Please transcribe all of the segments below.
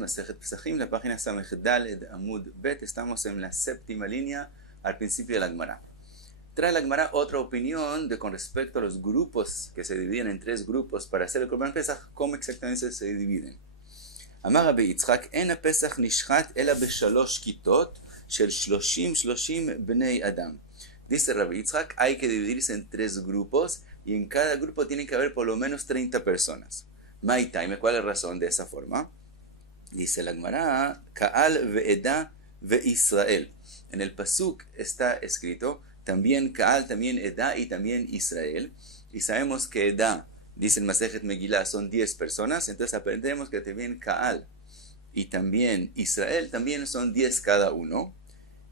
Masejet Pesachim, la página Samech Daled Amud Bet. Estamos en la séptima línea al principio de la Gemara. Trae la Gemara otra opinión con respecto a los grupos que se dividen en tres grupos para hacer el Korban Pesach. ¿Cómo exactamente se dividen? Amar Rabbi Yitzchak, en Pesach nishchat ela beshalosh kitot shel 30 bnei Adam. Dice Rabbi Yitzchak, hay que dividirse en tres grupos y en cada grupo tiene que haber por lo menos 30 personas. Maitaime, ¿cuál es la razón de esa forma? Dice la Gemara, Ka'al ve'eda ve'Israel. En el Pasuk está escrito también Ka'al, también Eda y también Israel. Y sabemos que Eda, dice el Masejet Megillah, son 10 personas. Entonces aprendemos que también Ka'al y también Israel también son 10 cada uno.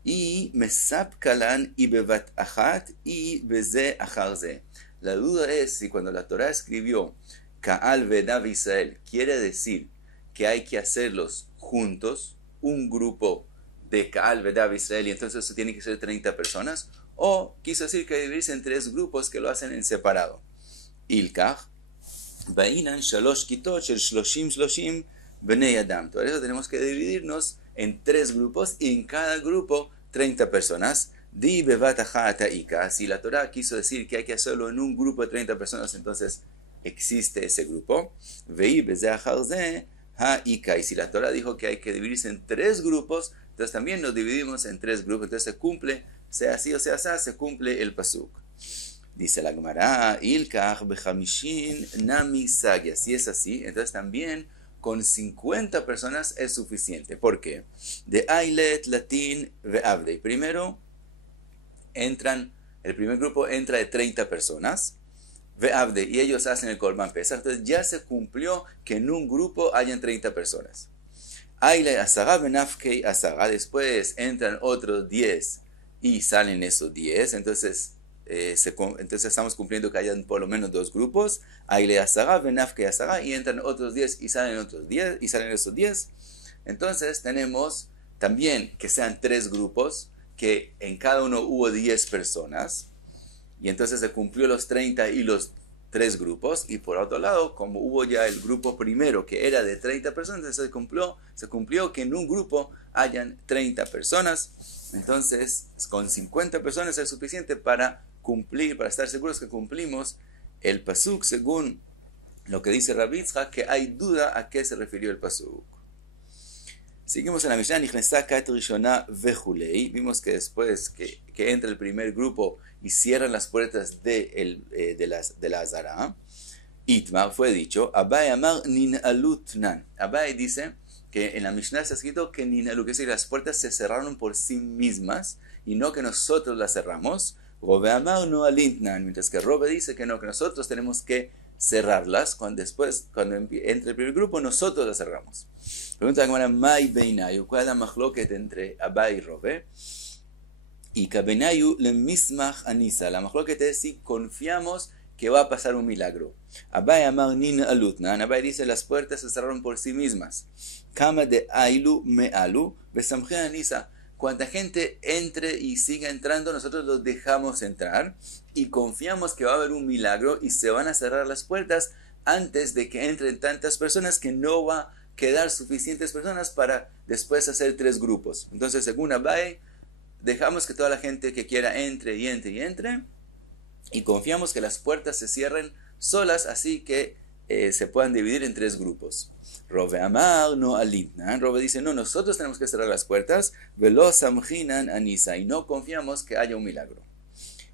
Y Mesap Kalan y Bevat Achat y Beze Acharze. La duda es si cuando la Torah escribió Ka'al ve'eda ve'Israel quiere decir que hay que hacerlos juntos, un grupo de Ka'al ve'eda ve'Israel, y entonces eso tiene que ser 30 personas, o quiso decir que hay que dividirse en tres grupos que lo hacen en separado. Ilkach, Ba'inan shalosh kitot shel 30 bnei Adam. Por eso tenemos que dividirnos en tres grupos y en cada grupo 30 personas. Di bevat achat ha'ika. Si la Torah quiso decir que hay que hacerlo en un grupo de 30 personas, entonces existe ese grupo. Ve'i beze acharze ha'ika. Y si la Torah dijo que hay que dividirse en tres grupos, entonces también nos dividimos en tres grupos. Entonces se cumple, sea así o sea así, se cumple el pasuk. Dice la Gemara, Ilkach bechamishin nami sagia. Si es así, entonces también con 50 personas es suficiente. ¿Por qué? De Ailet, Latin, Ve'avdei. Primero entran, el primer grupo entra de 30 personas. Ve'avdei, y ellos hacen el Korban Pesach. Entonces ya se cumplió que en un grupo hayan 30 personas. Aile Asagá Benafkei Asagá. Después entran otros 10 y salen esos 10. Entonces estamos cumpliendo que hayan por lo menos dos grupos. Aile Asagá Benafkei Asagá. Y entran otros 10 y salen otros 10 y salen esos 10. Entonces tenemos también que sean tres grupos, que en cada uno hubo 10 personas. Y entonces se cumplió los 30 y los tres grupos. Y por otro lado, como hubo ya el grupo primero que era de 30 personas, se cumplió que en un grupo hayan 30 personas. Entonces con 50 personas es suficiente para cumplir, para estar seguros que cumplimos el pasuk según lo que dice Rabbi Yitzchak, que hay duda a qué se refirió el pasuk. Seguimos en la Mishnah. Vimos que después que entra el primer grupo y cierran las puertas de la Azara, Itmar fue dicho, Abai Amar Ninalutnan. Abai dice que en la Mishnah está escrito que Ninalu, que es decir, las puertas se cerraron por sí mismas y no que nosotros las cerramos. Robe Amar no alintnan, mientras que Robe dice que no, que nosotros tenemos que cerrarlas, cuando entre el primer grupo nosotros las cerramos. Pregunta la Gemara, Mai Beinayu, ¿cuál es la machloket entre Abai y Robe? Y Kabeinayu le mismach anisa. La machloket es si confiamos que va a pasar un milagro. Abai amar nin alutnan. Abai dice las puertas se cerraron por sí mismas. Kama de ailu me alu besamche anisa. Cuanta gente entre y siga entrando, nosotros los dejamos entrar y confiamos que va a haber un milagro y se van a cerrar las puertas antes de que entren tantas personas que no va a quedar suficientes personas para después hacer tres grupos. Entonces, según Abai, dejamos que toda la gente que quiera entre y confiamos que las puertas se cierren solas, así que se puedan dividir en tres grupos. Robe Amar no alintnan. Robe dice, no, nosotros tenemos que cerrar las puertas. Velo samchinan anisa. Y no confiamos que haya un milagro.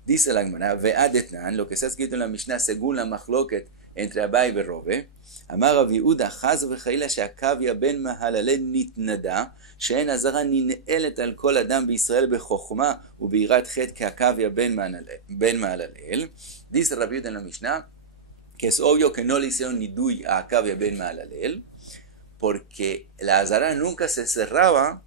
Dice la Gemara, ve'adetnan, lo que está escrito en la Mishnah según la machloket entre Abai y Robe. Amar Rav Yehuda, chaz v'chaila she'akavya ben mahalalel nitnada, she'en azara nin'elet al kol adam b'Yisrael b'chokhma u'birat chet ke'akavya ben mahalalel. Dice Rav Yehuda en la Mishnah que es obvio que no le hicieron nidui a Akavya ben mahalalel, porque la azara nunca se cerraba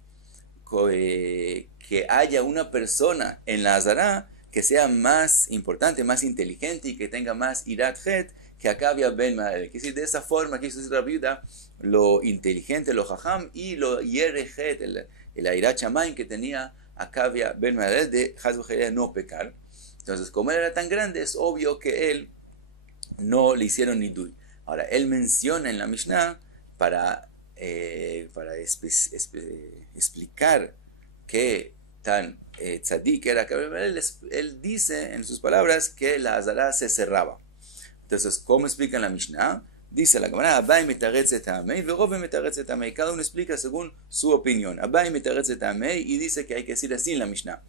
que haya una persona en la azara que sea más importante, más inteligente y que tenga más irat het que Akavya ben mahalalel. Que si de esa forma quiso decir Rabbi Yehuda lo inteligente, lo jajam y lo yerejet, el irat shamayim que tenía Akavya ben mahalalel de chas v'chalila no pecar. Entonces, como él era tan grande, es obvio que él no le hicieron nidui. Ahora, él menciona en la Mishnah para explicar qué tan tzadik era, él dice en sus palabras que la Azara se cerraba. Entonces, ¿cómo explica en la Mishnah? Dice la Gemara, Abai mitaretz tamei, Verove mitaretz tamei. Cada uno explica según su opinión. Abai mitaretz tamei y dice que hay que decir así en la Mishnah.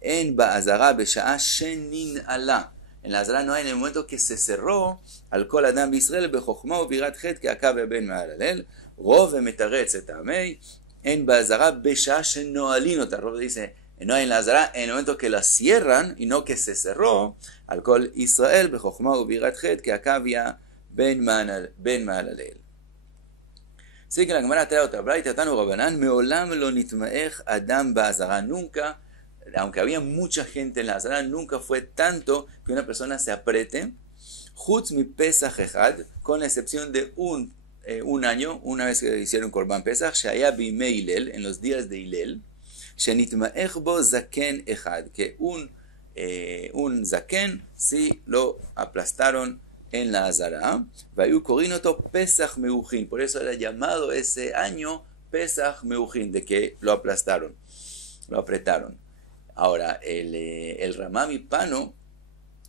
En ba'azara besha'a shenin ala. En la Azara no hay en el momento que se cerró al kol adam b'Israel bechokhma u'birat chet ke'akav ben ma'alalel. Rove mitaretz tamei. En ba'azara besha'a shenoalin otar. Rove dice, no hay en la Azara en el momento que la cierran y no que se cerró al kol Israel bechokhma u'birat chet ke'akav Ben Maalalel. Así que la Gemara trae otra braita, Tanu Rabanan, Meolam lo nitmaech Adam ba'azara. Nunca, aunque había mucha gente en la Azara, nunca fue tanto que una persona se apriete. Chutz mi Pesach echad, con la excepción de un año, una vez que hicieron Korban Pesach, Shaya bimei Hilel, en los días de Hilel, Shenitmaech bo zaken echad, que un zaken sí lo aplastaron en la Azara, Vayu Korinoto Pesach Meujín, por eso era llamado ese año Pesach Meujín, de que lo aplastaron, lo apretaron. Ahora, el Ramami Pano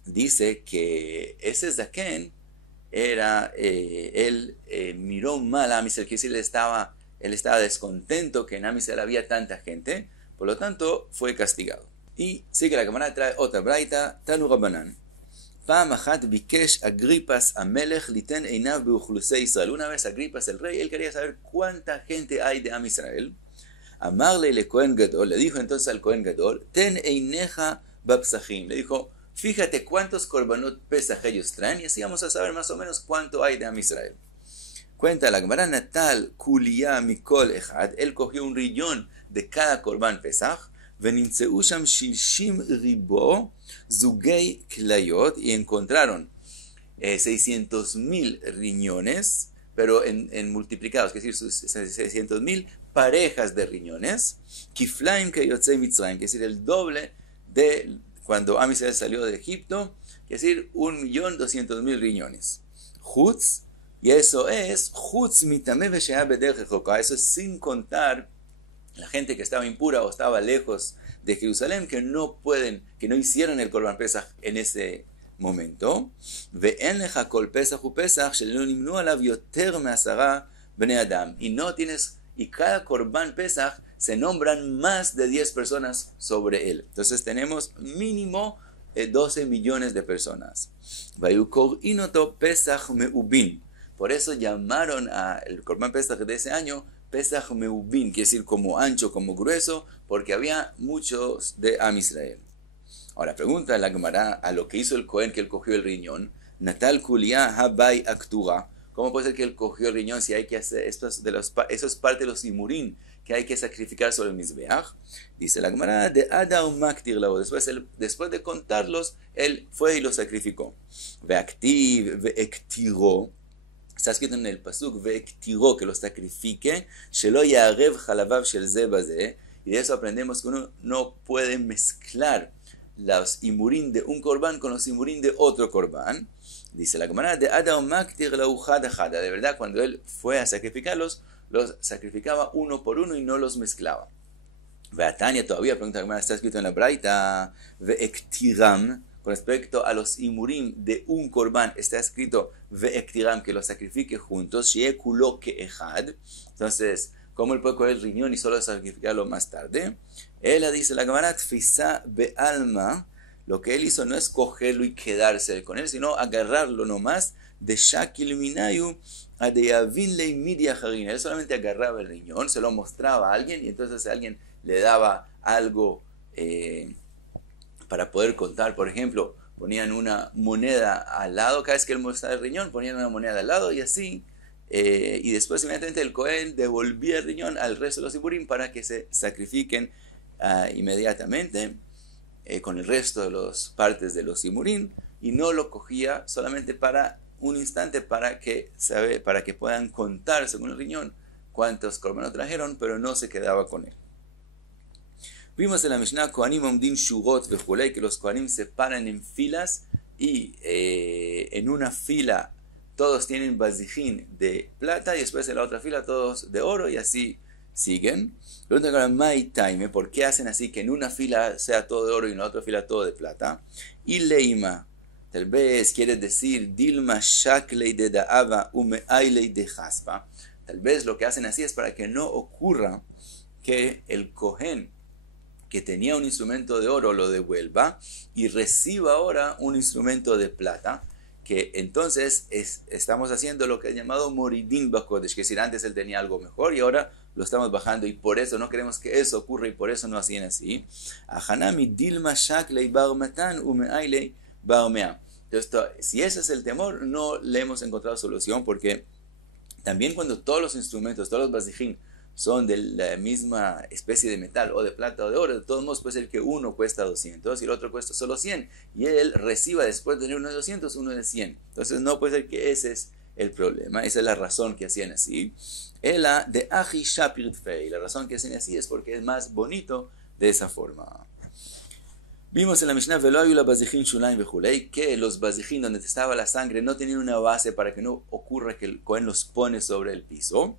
dice que ese Zaken era, él miró mal a Amisel, que decir, él estaba descontento que en Amisel había tanta gente, por lo tanto fue castigado. Y sigue la Gemara, trae otra braita, Tanu Rabanan. פעם אחת ביקש אגריפס המלך ליתן עיניו באוכלוסי ישראל. Una vez Agripas el rey, él quería saber cuánta gente hay de Am Israel. Amarle le Cohen Gadol, le dijo entonces al Cohen Gadol, ten eineja bapsachim. Le dijo, fíjate cuántos korbanot pesach ellos traen y así vamos a saber más o menos cuánto hay de Am Israel. Cuenta la Gemara, Natal kuliya mikol echad, él cogió un riñón de cada korban pesach, ונמצאו שם 60 ריבו זוגי כליות y encontraron 600,000 riñones, pero en multiplicados, es decir, 600,000 parejas de riñones, kiflaim keyotzei mitzrayim, es decir, el doble de cuando Am Israel salió de Egipto, es decir, 1,200,000 riñones. Chutz, y eso es chutz mitameh veshea bederech rechoka, eso es sin contar la gente que estaba impura o estaba lejos de Jerusalén, que no hicieron el Korban Pesach en ese momento. Ve'en lecha kol Pesach u Pesach shelo nimnu alav yoter me'asara bnei Adam. Y cada Korban Pesach se nombran más de 10 personas sobre él. Entonces tenemos mínimo 12 millones de personas. Vayu kor'inoto Pesach me'ubin. Por eso llamaron al Korban Pesach de ese año Pesach Meubin, quiere decir como ancho, como grueso, porque había muchos de Am Israel. Ahora pregunta la Gemara a lo que hizo el Cohen, que él cogió el riñón, Natal Kuliya Habai Aktura. ¿Cómo puede ser que él cogió el riñón si hay que hacer eso es parte de los simurín que hay que sacrificar sobre el Mizbeach? Dice la Gemara de Adar Maktir Lao. Después de contarlos, él fue y los sacrificó. Ve'aktiv ve'ektiro. Está escrito en el pasuk ve'ektiró, que lo sacrifique, shelo ya'arev halavav shel ze baze, y de eso aprendemos que uno no puede mezclar los imurín de un corbán con los imurín de otro corbán. Dice la Gemara de Adam Maktir Lauhada Hada, de verdad cuando él fue a sacrificarlos, los sacrificaba uno por uno y no los mezclaba. Ve'atania todavía pregunta la Gemara, está escrito en la Braita ve'ektiram, con respecto a los imurim de un corbán, está escrito ve'ektiram, que los sacrifique juntos, she'ekulo ke'echad. Entonces, ¿cómo él puede coger el riñón y solo sacrificarlo más tarde? Él dice la Gemara, tfisa be'alma, lo que él hizo no es cogerlo y quedarse con él, sino agarrarlo nomás, de shakil minayu a de yavin leimidia harina. Él solamente agarraba el riñón, se lo mostraba a alguien y entonces a alguien le daba algo para poder contar. Por ejemplo, ponían una moneda al lado, cada vez que él mostraba el riñón, ponían una moneda al lado y así, y después inmediatamente el Cohen devolvía el riñón al resto de los siburim para que se sacrifiquen inmediatamente con el resto de las partes de los siburim, y no lo cogía solamente para un instante para que puedan contar según el riñón cuántos korbanot trajeron, pero no se quedaba con él. Vimos en la Mishnah Kohanim omdim shurot vejulei, que los Kohanim se paran en filas y en una fila todos tienen bazijín de plata y después en la otra fila todos de oro y así siguen. Pregunta ahora, Mai Taime, ¿por qué hacen así que en una fila sea todo de oro y en la otra fila todo de plata? Y Leima, tal vez quiere decir Dilma Shaklei de Daava Umeailei de Jaspa. Tal vez lo que hacen así es para que no ocurra que el Cohen que tenía un instrumento de oro lo devuelva y reciba ahora un instrumento de plata, que entonces estamos haciendo lo que es llamado Moridin Bakodesh, que es decir, antes él tenía algo mejor y ahora lo estamos bajando y por eso no queremos que eso ocurra y por eso no hacían así. Ahanami Dilma Shaklei Barmatan Umeailei Barmea. Entonces, si ese es el temor, no le hemos encontrado solución, porque también cuando todos los instrumentos, todos los bazijín, son de la misma especie de metal o de plata o de oro, de todos modos puede ser que uno cuesta 200 y el otro cuesta solo 100 y él reciba después de tener uno de 200 uno de 100. Entonces no puede ser que ese es el problema, esa es la razón que hacían así. Ela de Aji Shapir Tfei, la razón que hacen así es porque es más bonito de esa forma. Vimos en la Mishnah que los bazijín donde estaba la sangre no tenían una base para que no ocurra que el Cohen los pone sobre el piso.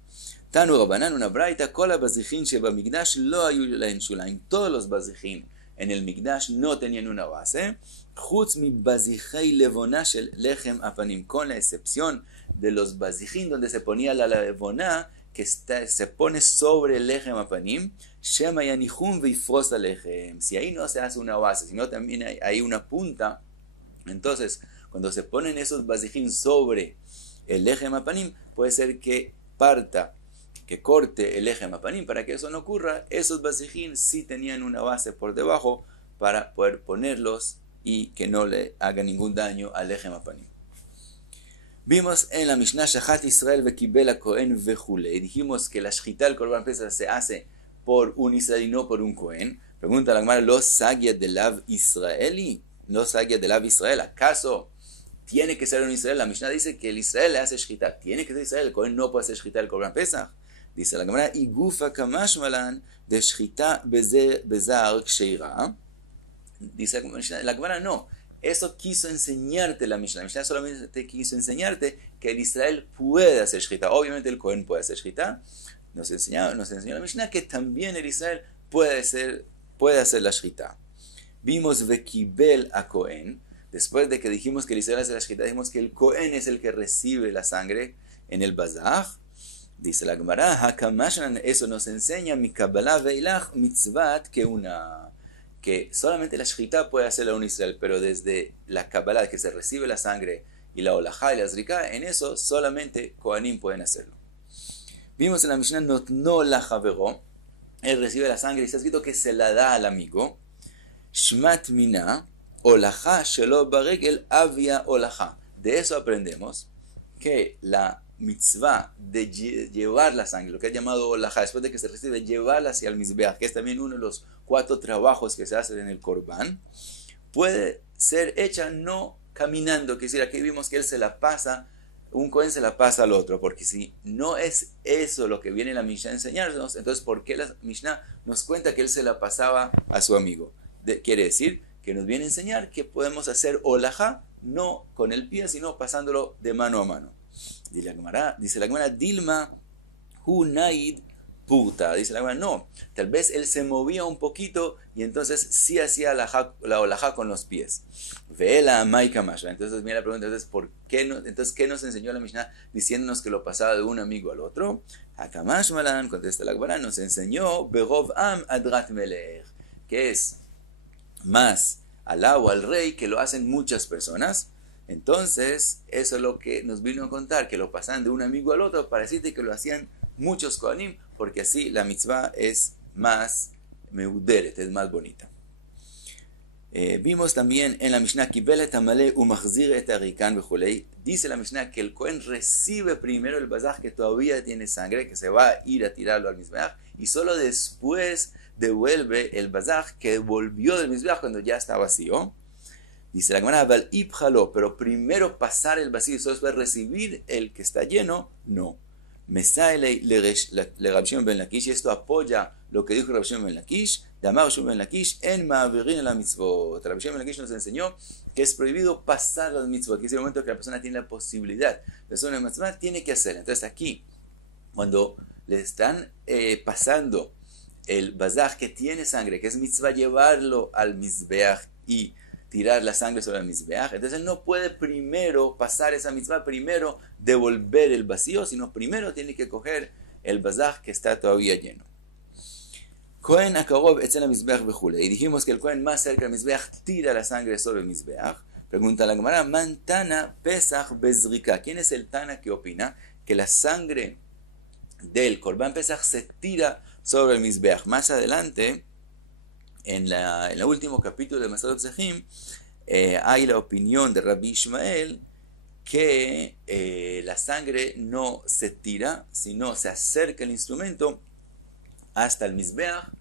Tanu Rabanan, una braita, kola bazijín sheba migdash lo ayu lahen shulaim. Todos los bazijín en el migdash no tenían una base. Chutz mi bazijei levona shel lechem apanim, con la excepción de los bazijín donde se ponía la levona que se pone sobre el lechem apanim. Shema yanihum veifros alechem. Si ahí no se hace una base, sino también hay una punta, entonces cuando se ponen esos bazijín sobre el lechem apanim, puede ser que parta, que corte el lechem apanim. Para que eso no ocurra, esos bazijín sí tenían una base por debajo para poder ponerlos y que no le haga ningún daño al lechem apanim. Vimos en la Mishnah Shahat Israel vekibel Cohen vejule. Dijimos que la shchita del Korban Pesach se hace por un Israel y no por un Cohen. Pregunta la Gemara, ¿los sagia de Lav Israeli? ¿Los sagia de Lav Israel? ¿Acaso tiene que ser un Israel? La Mishnah dice que el Israel le hace shchita. Tiene que ser Israel. El Cohen no puede hacer shchita del Korban Pesach. Dice la Gemara, y gufa kamash malan de shchita bezar ksheira. Dice la Gemara, no. Eso quiso enseñarte la Mishnah. La Mishnah solamente quiso enseñarte que el Israel puede hacer shchita. Obviamente el Cohen puede hacer shchita. Nos enseñó la Mishnah que también el Israel puede hacer la shchita. Vimos vekibel a Cohen. Después de que dijimos que el Israel hace la shchita, dijimos que el Cohen es el que recibe la sangre en el bazar. Dice la Gemara, Hakamashnan, eso nos enseña mi Kabbalah veilach mitzvat que solamente la shchita puede hacerla un Israel, pero desde la Kabbalah, que se recibe la sangre, y la olajá y la zrika, en eso solamente Kohanim pueden hacerlo. Vimos en la Mishnah, no la javero, él recibe la sangre y está escrito que se la da al amigo. Shmat mina, olajá shelo baregel avia olajá. De eso aprendemos que la mitzvah de llevar la sangre, lo que es llamado olajá, después de que se recibe, llevarla hacia el mizbeach, que es también uno de los 4 trabajos que se hacen en el Korban, puede ser hecha no caminando, que decir, aquí vimos que él se la pasa, un Cohen se la pasa al otro, porque si no es eso lo que viene la Mishnah a enseñarnos, entonces ¿por qué la Mishnah nos cuenta que él se la pasaba a su amigo? Quiere decir que nos viene a enseñar que podemos hacer olajá, no con el pie, sino pasándolo de mano a mano. Dice la Gemara, Dilma hu naid puta. Dice la Gemara, no, tal vez él se movía un poquito y entonces sí hacía la olajá con los pies. Veela maika masha. Entonces mira la pregunta, entonces, ¿qué nos enseñó la Mishnah diciéndonos que lo pasaba de un amigo al otro? Hakamash malan, contesta la Gemara, nos enseñó berov am adrat melech, que es más alá o al rey que lo hacen muchas personas. Entonces, eso es lo que nos vino a contar, que lo pasaban de un amigo al otro para decirte que lo hacían muchos Kohanim, porque así la mitzvah es más meuderet, es más bonita. Vimos también en la Mishnah, dice la Mishnah que el Kohen recibe primero el bazaj que todavía tiene sangre, que se va a ir a tirarlo al mizbeach, y solo después devuelve el bazaj que volvió del mizbeach cuando ya está vacío. Dice la Gemara, pero primero pasar el vacío y después recibir el que está lleno, no. Mesaele le Rabbi Shimon ben Lakish, y esto apoya lo que dijo Rabbi Shimon ben Lakish, de Amar Shimon ben Lakish, en Ma'avirin la mitzvot. Rabbi Shimon ben Lakish nos enseñó que es prohibido pasar las mitzvot, que es el momento que la persona tiene la posibilidad de hacer una mitzvah, tiene que hacerla. Entonces aquí, cuando le están pasando el bazaj que tiene sangre, que es mitzvah llevarlo al mizbeach y tirar la sangre sobre el mizbeach, entonces él no puede primero pasar esa mitzvah, primero devolver el vacío, sino primero tiene que coger el bazaj que está todavía lleno. Kohen akarob etzel hamizbeach bechule. Y dijimos que el Kohen más cerca del mizbeach tira la sangre sobre el mizbeach. Pregunta la Gemara, man tana pesach bezrika. ¿Quién es el tana que opina que la sangre del Korban Pesach se tira sobre el mizbeach? Más adelante, en el último capítulo de Masadot Zehim, hay la opinión de Rabbi Ishmael que la sangre no se tira, sino se acerca el instrumento hasta el mizbeach,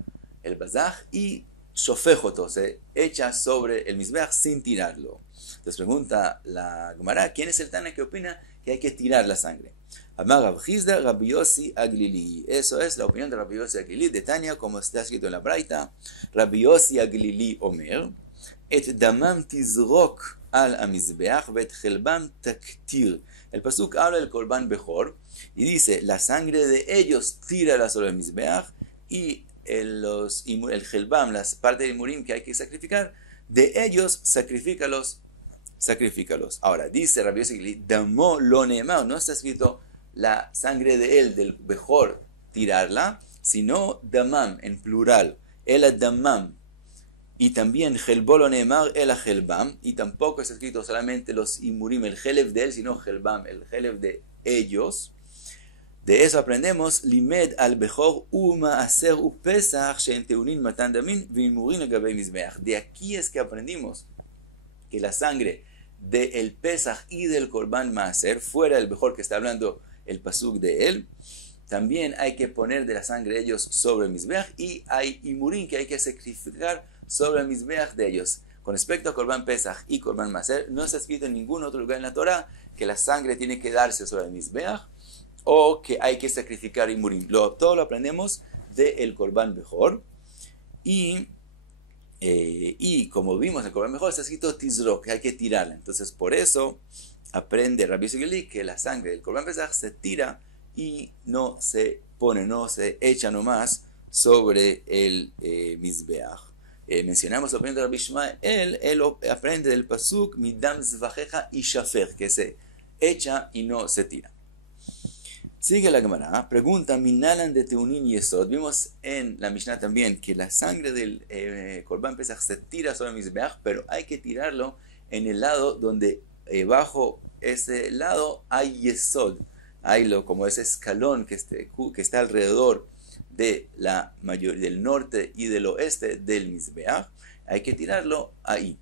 el bazaj, y shofejoto, se echa sobre el mizbeach sin tirarlo. Entonces pregunta la Gemara, ¿quién es el Tana que opina que hay que tirar la sangre? Amar Rav Chizda, Rabbi Yossi Aglili. Eso es la opinión de Rabbi Yossi Aglili de Tania, como está escrito en la Braita. Rabbi Yossi Aglili Omer, et damam tizrok al amizbeach vet chelbam taktir. El pasuk habla del korban bechor y dice, la sangre de ellos tírala sobre el mizbeach, y el chelbam, las partes de murim que hay que sacrificar, de ellos sacrifícalos. Ahora, dice Rabbi Yossi Aglili, damo lo neemar, no está escrito la sangre de él, del bechor, tirarla, sino damam, en plural, el damam. Y también Helbolo Neemar el Helbam, y tampoco está escrito solamente los Imurim, el Helev de él, sino Helbam, el Helev de ellos. De eso aprendemos, Limed al Bechor Uma Aser U Pesach, She'en Teunin Matan Damin, Vimurin Agabei Mizbeach. De aquí es que aprendimos que la sangre del Pesach y del Korban Maaser, fuera del Bechor que está hablando el pasuk de él, también hay que poner de la sangre de ellos sobre el Mizbeach, y hay Imurim que hay que sacrificar sobre el mizbeach de ellos. Con respecto a Korban Pesach y Korban Maaser, no está escrito en ningún otro lugar en la Torah que la sangre tiene que darse sobre el mizbeach o que hay que sacrificar imurim. Todo lo aprendemos del Korban Bechor, y como vimos en el Korban Bechor está escrito tizrok, que hay que tirarla. Entonces por eso aprende Rabbi Yossi Aglili que la sangre del Korban Pesach se tira y no se pone, no se echa nomás sobre el mizbeach. Mencionamos la opinión de Rabbi Ishmael, él aprende del pasuk midam zvajeja y shafer, que se echa y no se tira. Sigue la Gemara, pregunta minalan de teunin yesod. Vimos en la Mishnah también que la sangre del Korban Pesach se tira sobre el mizbeach, pero hay que tirarlo en el lado donde bajo ese lado hay yesod, hay como ese escalón que está alrededor de del norte y del oeste del mizbeach, hay que tirarlo ahí.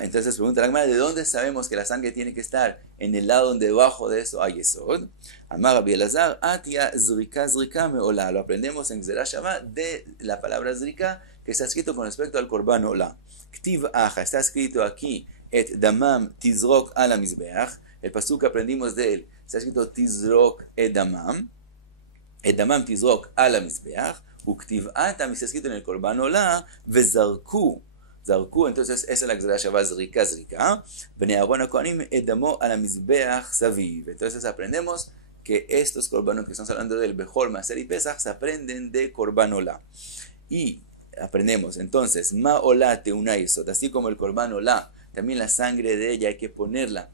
Entonces pregunta la Gemara, ¿de dónde sabemos que la sangre tiene que estar en el lado donde debajo de eso hay yesod? Amar Rabbi Elazar, atia zrika meola. Lo aprendemos en Gzerah Shavah de la palabra zrika, que está escrito con respecto al korban ola. Ktiv aja, está escrito aquí, et damam tizrok ala mizbeach. El pasuk que aprendimos de él, está escrito tizrok et damam. Et damam tizrok ala mizbeach, uktiv atam, está escrito en el korban ola, vezarku. Zarku, entonces esa es la Gzerah Shavah zrika. Bnei Aaron HaKohanim et damo ala mizbeach saviv. Entonces aprendemos que estos korbanos que estamos hablando del Bechor, Maaser y Pesach se aprenden de korban ola. Y aprendemos entonces, ma ola teuna yesod, así como el korban ola, también la sangre de ella hay que ponerla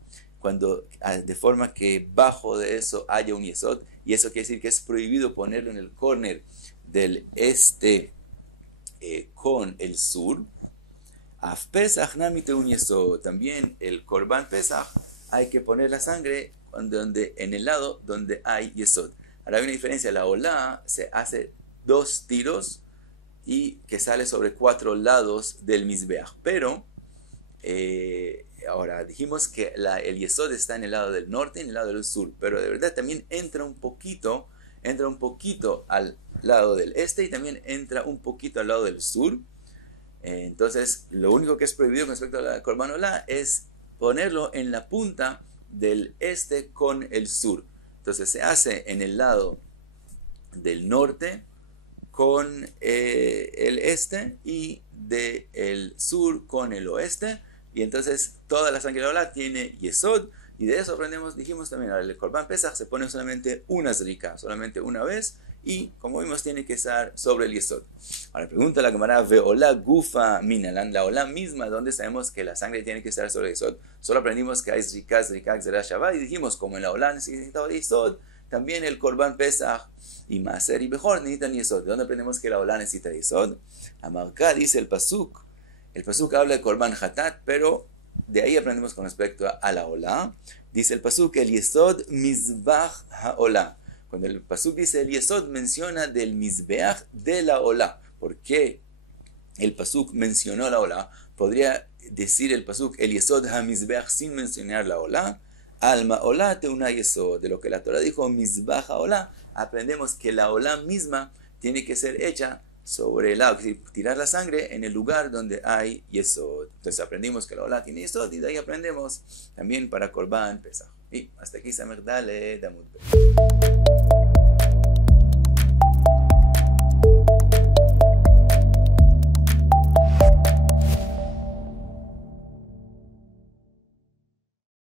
de forma que bajo de eso haya un yesod, y eso quiere decir que es prohibido ponerlo en el córner del este con el sur. Af Pesach nami teun yesod, también el korban Pesach hay que poner la sangre en el lado donde hay yesod. Ahora hay una diferencia, la olá se hace 2 tiros y que sale sobre 4 lados del mizbeach, pero ahora dijimos que el yesod está en el lado del norte y en el lado del sur, pero de verdad también entra un poquito al lado del este y también entra un poquito al lado del sur. Entonces lo único que es prohibido con respecto a la korban olá es ponerlo en la punta del este con el sur. Entonces se hace en el lado del norte con el este y del sur con el oeste. Y entonces toda la sangre de la Olá tiene yesod. Y de eso aprendemos, dijimos también, el Korban Pesach se pone solamente una zrika, solamente una vez. Y como vimos, tiene que estar sobre el yesod. Ahora pregunta la Gemara, ve'olá gufa minalan, la olá misma, donde sabemos que la sangre tiene que estar sobre el yesod. Solo aprendimos que hay zrika, zera, shabbat, y dijimos, como en la olá necesitaba yesod, también el Korban Pesach y Maser y Bejor necesitan yesod. ¿De dónde aprendemos que la olá necesita yesod? Amarcá dice el pasuk. El pasuk habla de Korban Hatat, pero de ahí aprendemos con respecto a la olá. Dice el pasuk, el yesod mizbach haolá. Cuando el pasuk dice el yesod, menciona del mizbeach de la olá. ¿Por qué el pasuk mencionó la olá? Podría decir el pasuk el yesod ha-mizbeach sin mencionar la olá. Alma olá te una yesod. De lo que la Torah dijo mizbach haolá, aprendemos que la olá misma tiene que ser hecha sobre el agua, tirar la sangre en el lugar donde hay yesod. Entonces aprendimos que la olá tiene yesod y de ahí aprendemos también para Korban Pesach. Y hasta aquí Samech Daled Amud Bet.